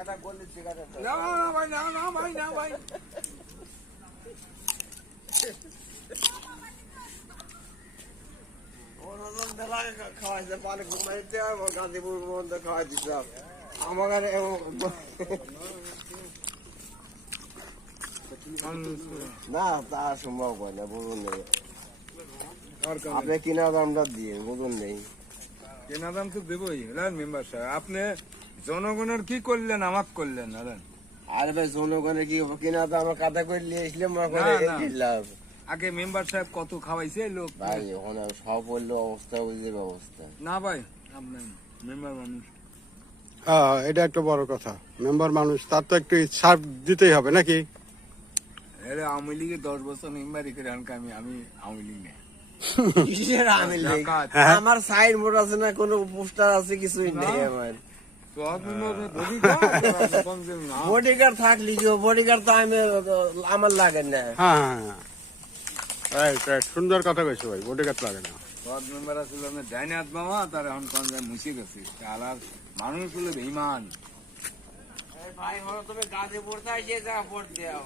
এটা গলি সিগারেট না ভাই না ভাই খাওয়াইছে পানি ঘুমাইতে গান্ধীপুর পর্যন্ত খাওয়াই দিচ্ছে আমার না তা সম্ভব হয় না বুঝুন নেই আপনি কিনা দামটা দিয়ে বুঝুন নেই কেনা দাম তো দেবই মেম্বার সাহেব আপনি জনগণের কি করলেন আমার করলেন আরে ভাই জনগণের কি কিনা দাম আমার কাদা করে নিয়ে আসলে মনে করে লাভ আগে মেম্বার সাহেব কত খাওয়াইছে লোক ভাই ওখানে সব বললো অবস্থা বুঝতে ব্যবস্থা না ভাই আপনি মেম্বার মানুষ হ্যাঁ এটা একটা বড় কথা মেম্বার মানুষ তার তো একটু ছাড় দিতেই হবে নাকি আওয়ামী লীগে 10 বছর মেম্বারই করে আমি আওয়ামী লীগ নেই আমার সাইড মোড আছে না কোনো পোস্টার আছে কিছুই নেই আমার বডিগার্ড থাকলি বডিগার্ড তো আমি আমার লাগে না হ্যাঁ সুন্দর কথা কইছো ভাই বডিগার্ড লাগে না মেম্বার আসলে ডাইনে হাত মামা তার এখন কোন যায় মুছে গেছে আলার মানুষ হলো বেঈমান ভাই তুমি গাছে পড়তে যা ভোট দেও